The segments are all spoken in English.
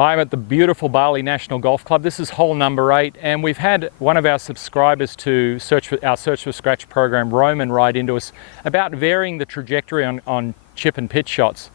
Hi, I'm at the beautiful Bali National Golf Club. This is hole number 8, and we've had one of our subscribers to our Search for Scratch program, Roman, write into us about varying the trajectory on chip and pitch shots.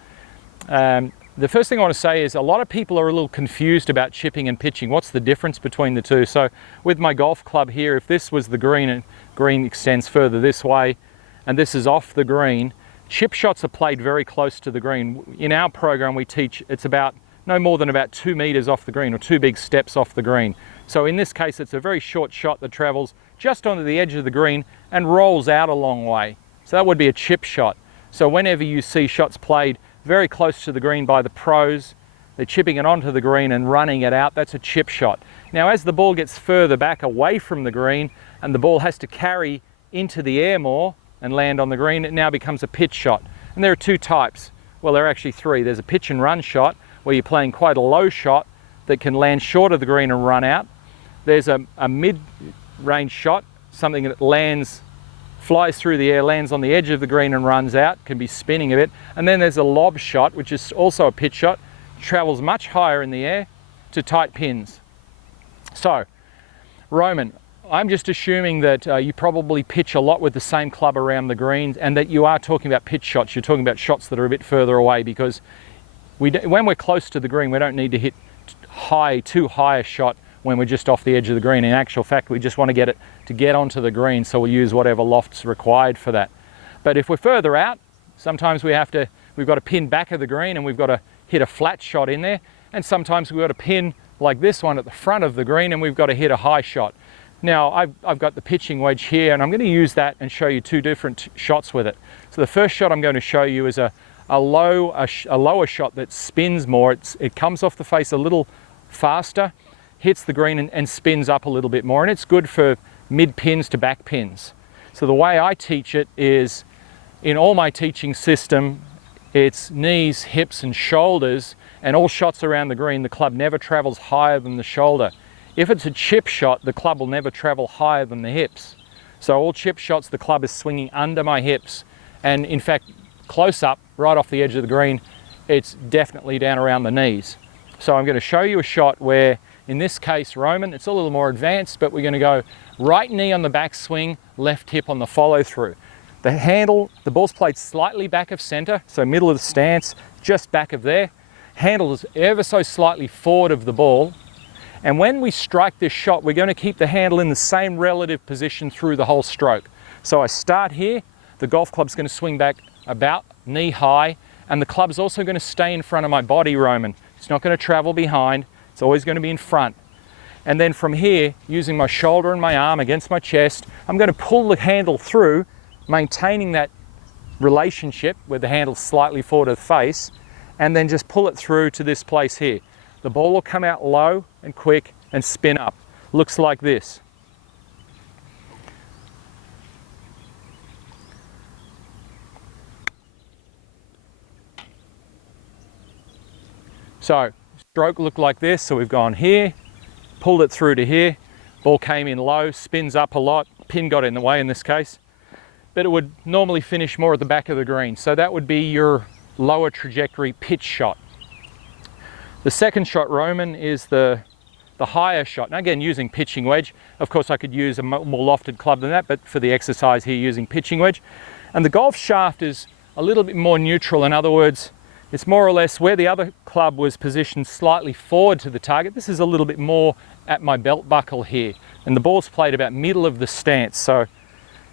The first thing I want to say is a lot of people are a little confused about chipping and pitching. What's the difference between the two? So with my golf club here, if this was the green and green extends further this way, and this is off the green, chip shots are played very close to the green. In our program we teach it's about no more than about 2 meters off the green, or 2 big steps off the green. So in this case it's a very short shot that travels just onto the edge of the green and rolls out a long way. So that would be a chip shot. So whenever you see shots played very close to the green by the pros, they're chipping it onto the green and running it out, that's a chip shot. Now as the ball gets further back away from the green and the ball has to carry into the air more and land on the green, it now becomes a pitch shot. And there are two types. Well, there are actually three. There's a pitch and run shot, where you're playing quite a low shot that can land short of the green and run out. There's a mid-range shot, something that flies through the air, lands on the edge of the green and runs out, can be spinning a bit. And then there's a lob shot, which is also a pitch shot, travels much higher in the air to tight pins. So, Roman, I'm just assuming that you probably pitch a lot with the same club around the greens, and that you are talking about pitch shots. You're talking about shots that are a bit further away, because when we're close to the green, we don't need to hit too high a shot when we're just off the edge of the green. In actual fact, we just want to get it to get onto the green, so we'll use whatever loft's required for that. But if we're further out, sometimes we've got to pin back of the green and we've got to hit a flat shot in there, and sometimes we've got to pin like this one at the front of the green and we've got to hit a high shot. Now I've got the pitching wedge here, and I'm going to use that and show you two different shots with it. So the first shot I'm going to show you is a lower shot that spins more. It comes off the face a little faster, hits the green and spins up a little bit more, and it's good for mid pins to back pins. So the way I teach it is, in all my teaching system, it's knees, hips and shoulders, and all shots around the green, the club never travels higher than the shoulder. If it's a chip shot, the club will never travel higher than the hips. So all chip shots, the club is swinging under my hips, and in fact close up, right off the edge of the green, it's definitely down around the knees. So I'm going to show you a shot where, in this case, Roman, it's a little more advanced, but we're going to go right knee on the backswing, left hip on the follow through. The handle, the ball's played slightly back of center, so middle of the stance, just back of there. Handle is ever so slightly forward of the ball. And when we strike this shot, we're going to keep the handle in the same relative position through the whole stroke. So I start here, the golf club's going to swing back about knee high, and the club's also going to stay in front of my body, Roman. It's not going to travel behind, it's always going to be in front. And then from here, using my shoulder and my arm against my chest, I'm going to pull the handle through, maintaining that relationship where the handle's slightly forward of the face, and then just pull it through to this place here. The ball will come out low and quick and spin up. Looks like this. So stroke looked like this. So we've gone here, pulled it through to here, ball came in low, spins up a lot, pin got in the way in this case, but it would normally finish more at the back of the green. So that would be your lower trajectory pitch shot. The second shot, Roman, is the higher shot. Now again, using pitching wedge. Of course I could use a more lofted club than that, but for the exercise here, using pitching wedge. And the golf shaft is a little bit more neutral. In other words, it's more or less where the other club was positioned slightly forward to the target. This is a little bit more at my belt buckle here. And the ball's played about middle of the stance. So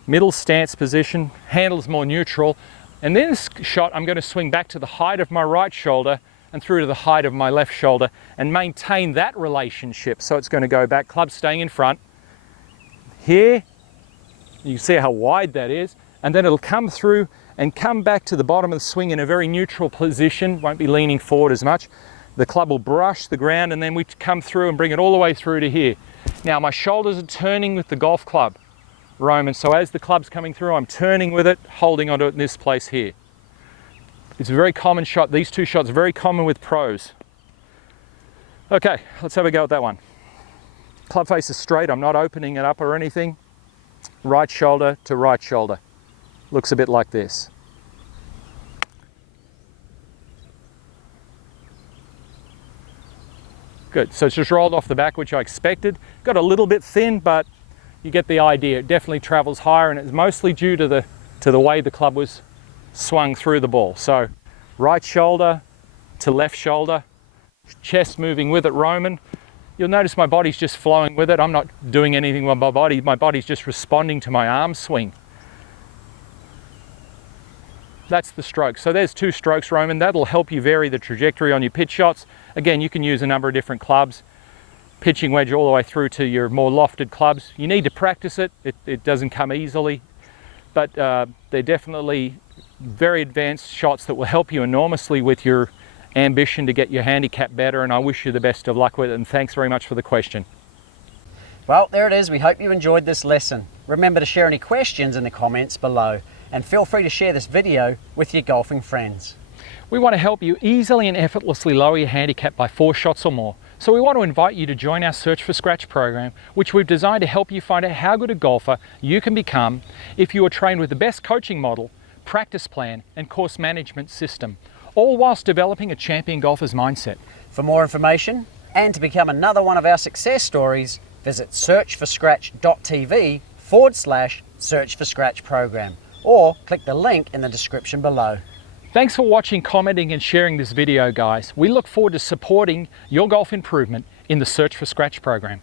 middle stance position, handle's more neutral. And then this shot, I'm going to swing back to the height of my right shoulder and through to the height of my left shoulder and maintain that relationship. So it's going to go back, club staying in front. Here, you can see how wide that is. And then it'll come through and come back to the bottom of the swing in a very neutral position, won't be leaning forward as much. The club will brush the ground, and then we come through and bring it all the way through to here. Now my shoulders are turning with the golf club, Roman, so as the club's coming through, I'm turning with it, holding onto it in this place here. It's a very common shot. These two shots are very common with pros. Okay, let's have a go at that one. Club face is straight, I'm not opening it up or anything. Right shoulder to right shoulder. Looks a bit like this. Good, so it's just rolled off the back, which I expected. Got a little bit thin, but you get the idea. It definitely travels higher, and it's mostly due to the way the club was swung through the ball. So right shoulder to left shoulder, chest moving with it, Roman. You'll notice my body's just flowing with it. I'm not doing anything with my body. My body's just responding to my arm swing. That's the stroke. So there's 2 strokes, Roman. That'll help you vary the trajectory on your pitch shots. Again, you can use a number of different clubs, pitching wedge all the way through to your more lofted clubs. You need to practice it. It doesn't come easily, but they're definitely very advanced shots that will help you enormously with your ambition to get your handicap better, and I wish you the best of luck with it, and thanks very much for the question. Well, there it is. We hope you enjoyed this lesson. Remember to share any questions in the comments below, and feel free to share this video with your golfing friends. We want to help you easily and effortlessly lower your handicap by 4 shots or more. So we want to invite you to join our Search for Scratch program, which we've designed to help you find out how good a golfer you can become if you are trained with the best coaching model, practice plan, and course management system, all whilst developing a champion golfer's mindset. For more information and to become another one of our success stories, visit searchforscratch.tv/Search for Scratch program, or click the link in the description below. Thanks for watching, commenting, and sharing this video, guys. We look forward to supporting your golf improvement in the Search for Scratch program.